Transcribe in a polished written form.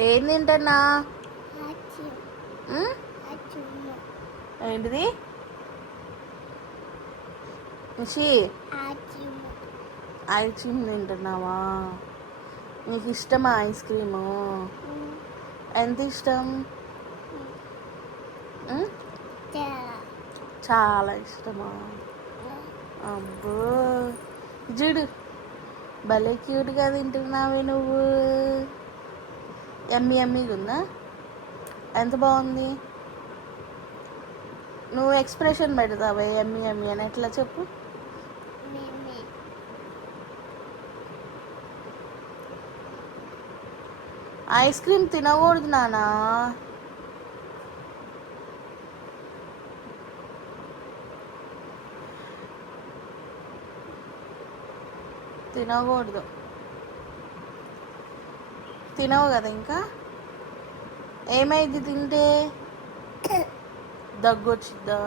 ఏం తింటున్నా? ఏంటిది? ఐస్ క్రీమ్ తింటున్నావా? నీకు ఇష్టమా ఐస్ క్రీము? ఎంత ఇష్టం? చాలా ఇష్టమా? అబ్బో చూడు, భలే క్యూట్గా తింటున్నావే నువ్వు. ఎమ్మి ఎమ్మిగా ఉందా? ఎంత బాగుంది. నువ్వు ఎక్స్ప్రెషన్ పెడతావే ఎమ్మి ఎమ్మి అని, ఎట్లా చెప్పు? ఐస్ క్రీమ్ తినకూడదు నానా. తినకూడదు. తినవు కదా ఇంకా? ఏమైంది తింటే? దగ్గు వచ్చిద్దా?